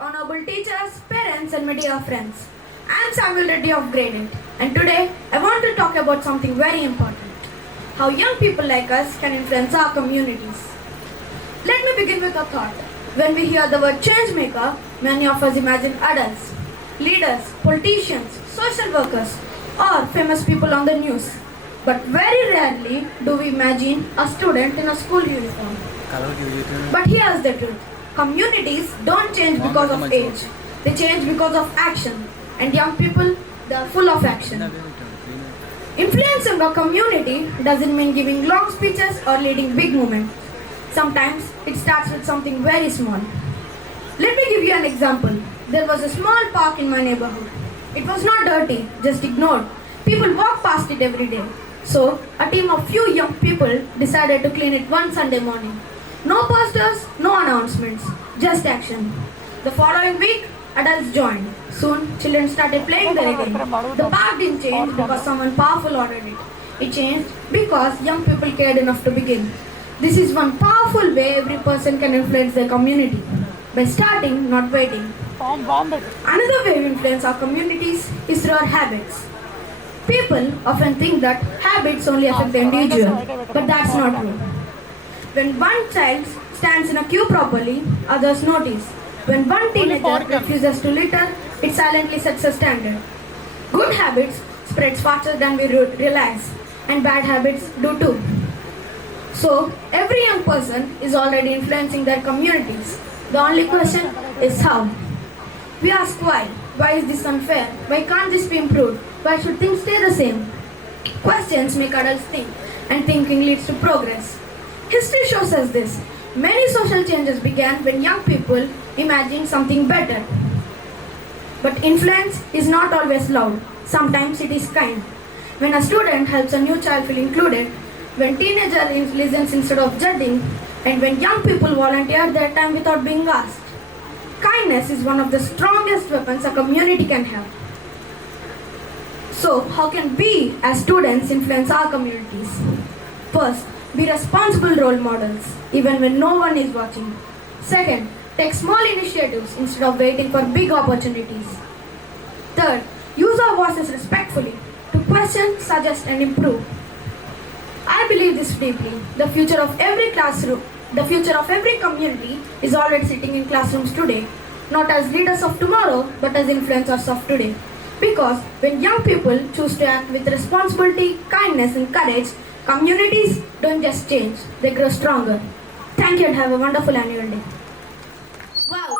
honorable teachers, parents and media friends. I am Samuyelu of grade 8 and today I want to talk about something very important. How young people like us can influence our communities. Let me begin with a thought. When we hear the word change maker, many of us imagine adults, leaders, politicians, social workers or famous people on the news. But very rarely do we imagine a student in a school uniform. But here's the truth. Communities don't change because of age. They change because of action. And young people, they are full of action. Influencing a community doesn't mean giving long speeches or leading big movements. Sometimes it starts with something very small. Let me give you an example. There was a small park in my neighborhood. It was not dirty, just ignored. People walk past it every day. So, a team of few young people decided to clean it one Sunday morning. No posters, no announcements, just action. The following week, adults joined. Soon, children started playing there again. The park didn't change because someone powerful ordered it. It changed because young people cared enough to begin. This is one powerful way every person can influence their community. By starting, not waiting. Another way we influence our communities is through our habits. People often think that habits only affect the individual, but that's not true. When one child stands in a queue properly, others notice. When one teenager refuses to litter, it silently sets a standard. Good habits spread faster than we realize, and bad habits do too. So, every young person is already influencing their communities. The only question is how. We ask why. Why is this unfair? Why can't this be improved? Why should things stay the same? Questions make adults think, and thinking leads to progress. History shows us this. Many social changes began when young people imagined something better. But influence is not always loud. Sometimes it is kind. When a student helps a new child feel included, when teenager listens instead of judging, and when young people volunteer their time without being asked. Kindness is one of the strongest weapons a community can have. So, how can we as students influence our communities? First, be responsible role models, even when no one is watching. Second, take small initiatives instead of waiting for big opportunities. Third, use our voices respectfully to question, suggest and improve. I believe this deeply. The future of every classroom, the future of every community is already sitting in classrooms today, not as leaders of tomorrow, but as influencers of today. Because when young people choose to act with responsibility, kindness and courage, communities don't just change, they grow stronger. Thank you and have a wonderful annual day. Wow.